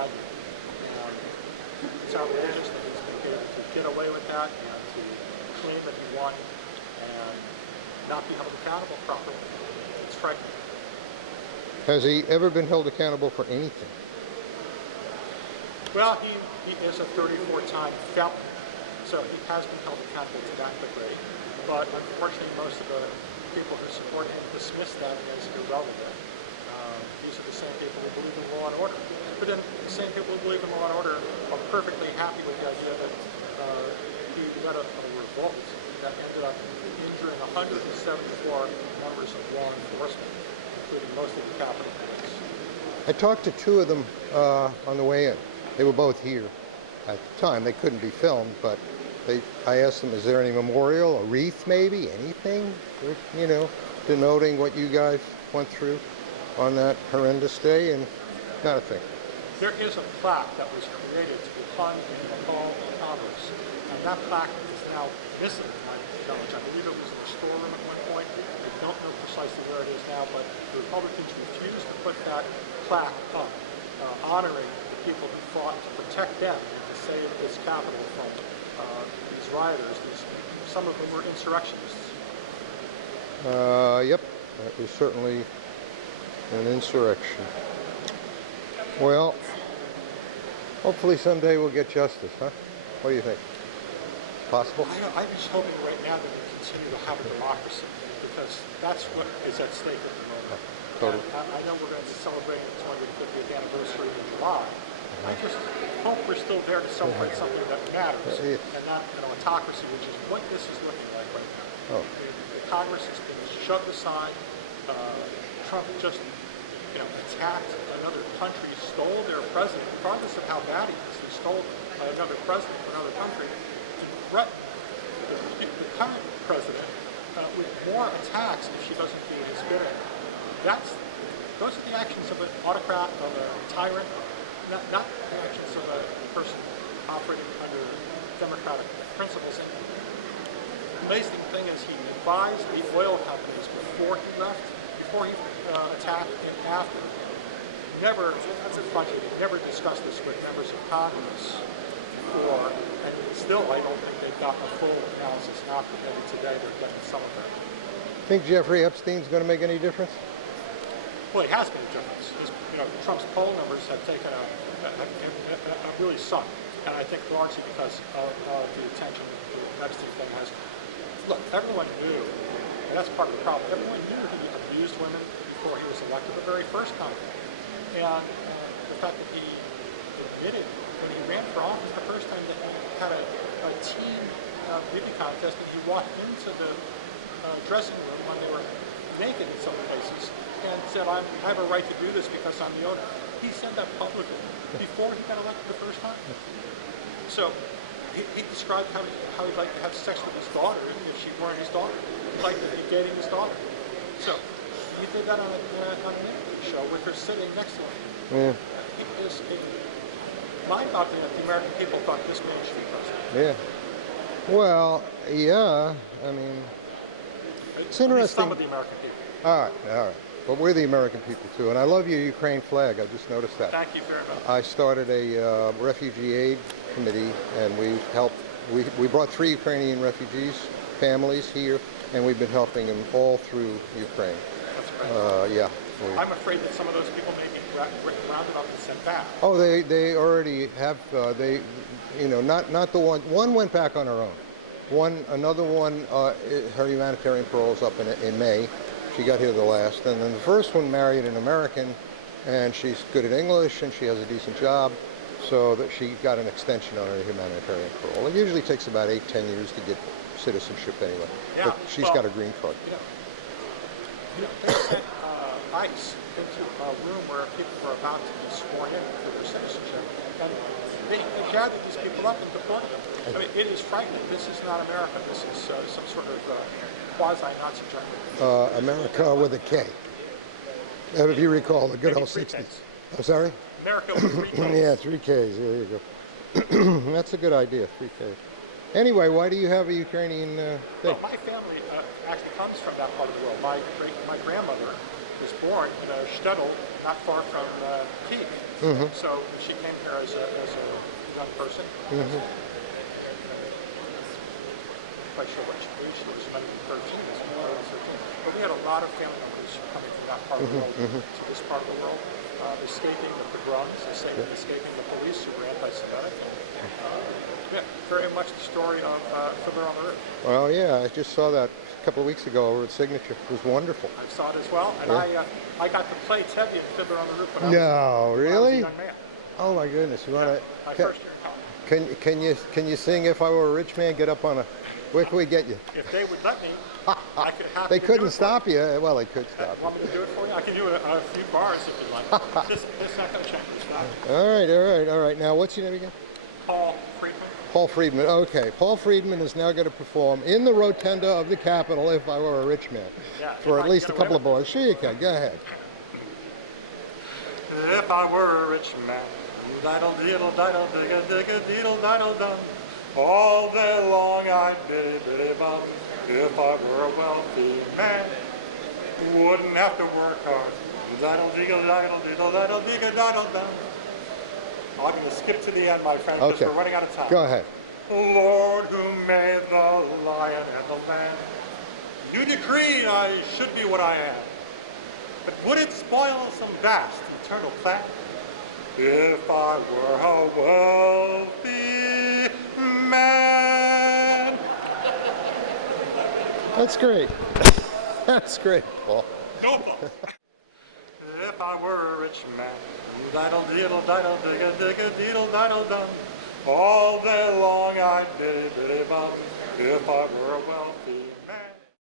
flag. And it's outrageous that he's been able to get away with that and to claim that he won and not be held accountable properly. It's frightening. Has he ever been held accountable for anything? Well, he is a 34-time felon, so he has been held accountable to that degree. But unfortunately, most of the people who support him dismiss that as irrelevant. These are the same people who believe in law and order. But then the same people who believe in law and order are perfectly happy with the idea that he led a revolt that ended up injuring 174 members of law enforcement, including most of the Capitol Police. I talked to two of them on the way in. They were both here at the time. They couldn't be filmed, but I asked them, is there any memorial, a wreath maybe, anything, you know, denoting what you guys went through on that horrendous day? And not a thing. There is a plaque that was created to be hung in the Hall of Congress, and that plaque is now missing in my knowledge. I believe it was in the storeroom at one point. I don't know precisely where it is now, but the Republicans refused to put that plaque up, honoring the people who fought to protect them and to save this Capitol from these rioters. Some of them were insurrectionists. Yep, that was certainly an insurrection. Well, hopefully someday we'll get justice, huh? What do you think? Possible? I'm just hoping right now that we continue to have a democracy, because that's what is at stake at the moment. Totally. I know we're going to celebrate the 250th anniversary in July. I just hope we're still there to celebrate something that matters, and not an autocracy, which is what this is looking like right now. The Congress has been shoved aside. Trump just attacked another country, stole their president, regardless of how bad he is. He stole another president from another country and threatened the current president with more attacks if she doesn't do his bidding. Those are the actions of an autocrat, of a tyrant, not the actions of a person operating under democratic principles. And the amazing thing is he advised the oil companies before he left, before he attacked, and after. Never discussed this with members of Congress before, and still I don't think they've gotten a full analysis after. Maybe today they're getting some of it. Think Jeffrey Epstein's going to make any difference? Well, it has made a difference. Trump's poll numbers have taken really sunk, and I think largely because of the attention the Epstein thing has. Look, everyone knew, and that's part of the problem. Everyone knew he abused women before he was elected the very first time. And the fact that he admitted when he ran for office the first time that he had a team beauty contest, and he walked into the dressing room when they were naked in some cases and said, I have a right to do this because I'm the owner. He said that publicly before he got elected the first time. So he described how he'd like to have sex with his daughter, even if she weren't his daughter. He'd like to be dating his daughter. So he did that on an interview show with her sitting next to him. It is mind-boggling that the American people thought this man should be president. Yeah. Well, yeah. I mean, it's interesting. Some of the American people. All right. But we're the American people too, and I love your Ukraine flag. I just noticed that. Thank you very much. I started a refugee aid committee, and we've helped. We brought 3 Ukrainian refugees families here, and we've been helping them all through Ukraine. That's great. Yeah. I'm afraid that some of those people may be rounded up and sent back. Oh, they already have. Not the one. One went back on her own. Another one. Her humanitarian parole is up in May. She got here the last, and then the first one married an American, and she's good at English and she has a decent job, so that she got an extension on her humanitarian parole. It usually takes about 8-10 years to get citizenship anyway. Yeah, but she's got a green card. They sent ICE into a room where people were about to be sworn in for their citizenship, and they gathered these people up and deported them. I mean, it is frightening. This is not America. This is some sort of quasi-Nazi Germany. America with a K. If you recall, the good old 60s. I'm sorry? America with 3 Ks. Yeah, 3 Ks. There you go. That's a good idea, 3 Ks. Anyway, why do you have a Ukrainian thing? Well, my family actually comes from that part of the world. My grandmother was born born in a shtetl not far from Kiev. So she came here as a young person. Quite sure what age she was, maybe 13, but we had a lot of family members coming from that part of the world to this part of the world, escaping the pogroms, escaping the police who were anti-Semitic. Yeah, very much the story of Fiddler on the Roof. Well, yeah, I just saw that a couple of weeks ago over at Signature. It was wonderful. I saw it as well, and I got to play Tevye in Fiddler on the Roof when I was a young man. Oh my goodness! You want to? My first year in college. Can you sing "If I Were a Rich Man"? Get up on a. Where can we get you? If they would let me, I could have. They couldn't stop you. Well, they could stop you. Want me to do it for you? I can do a few bars if you'd like. This not going to change. All right. Now, what's your name again? Paul Friedman. Paul Friedman. Okay, Paul Friedman is now going to perform in the rotunda of the Capitol. If I Were a Rich Man, for at least a couple of bars. Sure, you can. Go ahead. If I were a rich man, diddle diddle diddle digga digga diddle diddle dum. All day long I'd biddy biddy bum. If I were a wealthy man, wouldn't have to work hard. Diddle diddle diddle diddle diddle digga diddle dum. I'm going to skip to the end, my friend, because we're running out of time. Go ahead. Lord, who made the lion and the lamb, you decreed I should be what I am. But would it spoil some vast eternal plan if I were a wealthy man? That's great. That's great, Paul. No applause. If I were a rich man, diddle diddle diddle digga digga diddle diddle dum. All day long I'd biddy biddy bum. If I were a wealthy